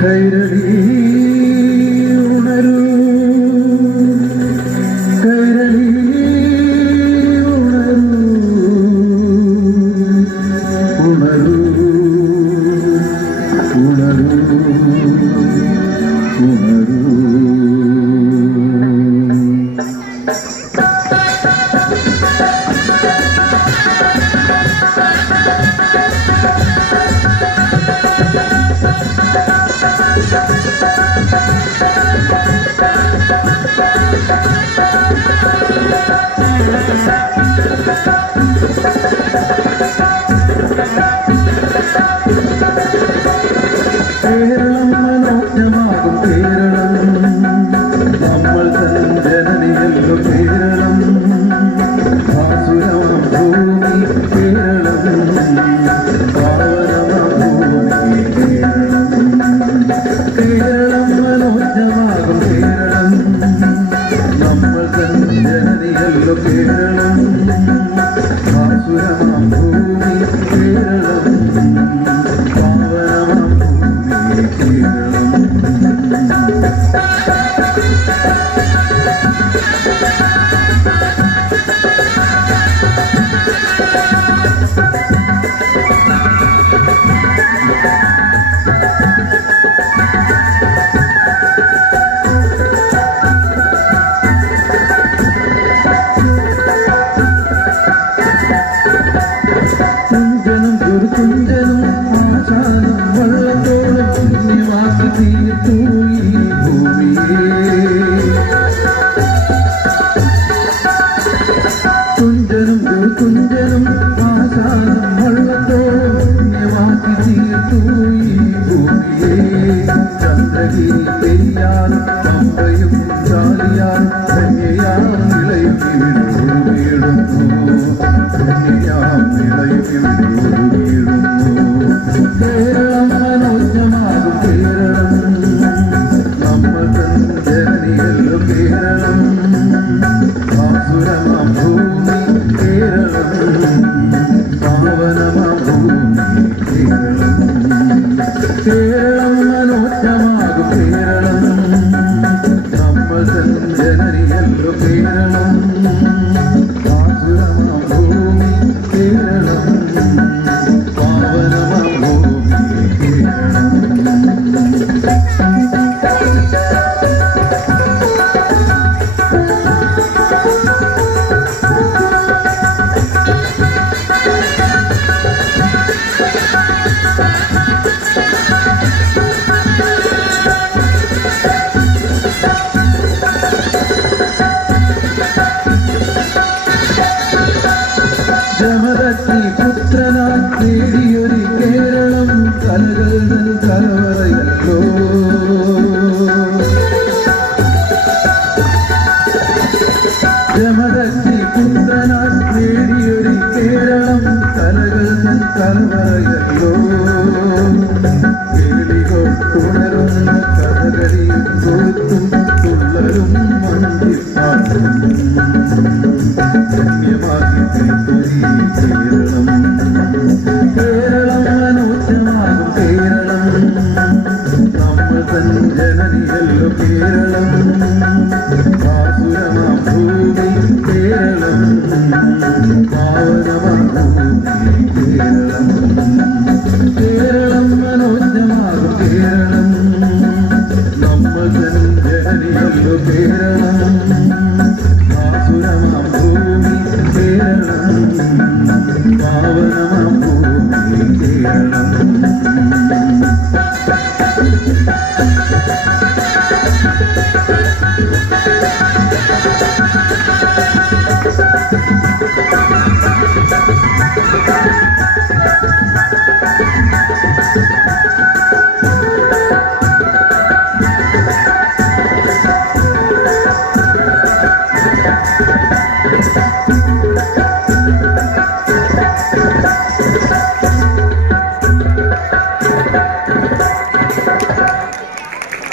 കൈരളി ഉണരൂ, കൈരളി ഉണരൂ, ഉണരൂ, ഉണരൂ, ഉണരൂ. കേരളം മനോജ്ഞമാകും കേരളം, നമ്മൾ തൻ ജനനിയല്ലോ കേരളം, ആസുരമാം ഭൂമി കേരളം, പാവനമാം ഭൂമി കേരളം. കേരളം മനോജ്ഞമാകും കേരളം, നമ്മൾ തൻ ജനനിയല്ലോ കേരളം, ആസുരമാം ഭൂമി കേരളം, പാവനമാം ഭൂമി കേരളം. കുഞ്ചനും കുറുകുഞ്ചനും ആശാനം വള്ളത്തോളം പുണ്യമാക്കി തീർത്തു ഈ ഭൂമിയെ. കുഞ്ചനും കുറുകുഞ്ചനും ആശാനം വള്ളത്തോളം പുണ്യമാക്കി തീർത്തു ഈ ഭൂമിയെ. ചന്ദ്രഗിരി പെരിയാറും പമ്പയും ചാലിയാറും ധന്യയാം ഇളയും വീടുന്നു, ധന്യയാം ഇളയും വീടുന്നു. കേരളം മനോജ്ഞമാകും കേരളം, നമ്മൾ തൻ ജനനിയല്ലോ കേരളം, ആസുരമാം ഭൂമി കേരളം, പാവനമാം ഭൂമി കേരളം. കേരളം മനോജ്ഞമാകും കേരളം, നമ്മൾ തൻ ജനനിയല്ലോ കേരളം, ആസുരമാം ഭൂമി കേരളം, പാവനമാം ഭൂമി കേരളം. ജമദഗ്നി പുത്രനായി നേടിയൊരു കേരളം, കലകൾ കലവറയല്ലോ. ജമദഗ്നി പുത്രനായി നേടിയൊരു കേരളം, കലകൾ കലവറയല്ലോ. കേളികൊട്ടുണരുന്ന കഥകളിയും തോത്തും തുള്ളലും മന്ദിപ്പാട്ടും ധന്യമാക്കി തീർത്തു ഈ കേരളം. കേരളം മനോജ്ഞമാകും കേരളം, നമ്മൾ തൻ ജനനിയല്ലോ കേരളം, ആസുരമാം ഭൂമി കേരളം, പാവനമാം ഭൂമി കേരളം. കേരളം മനോജ്ഞമാകും കേരളം, നമ്മൾ തൻ ജനനിയല്ലോ കേരളം, ആസുരമാം ഭൂമി കേരളം, പാവനമാം ഭൂമി കേരളം.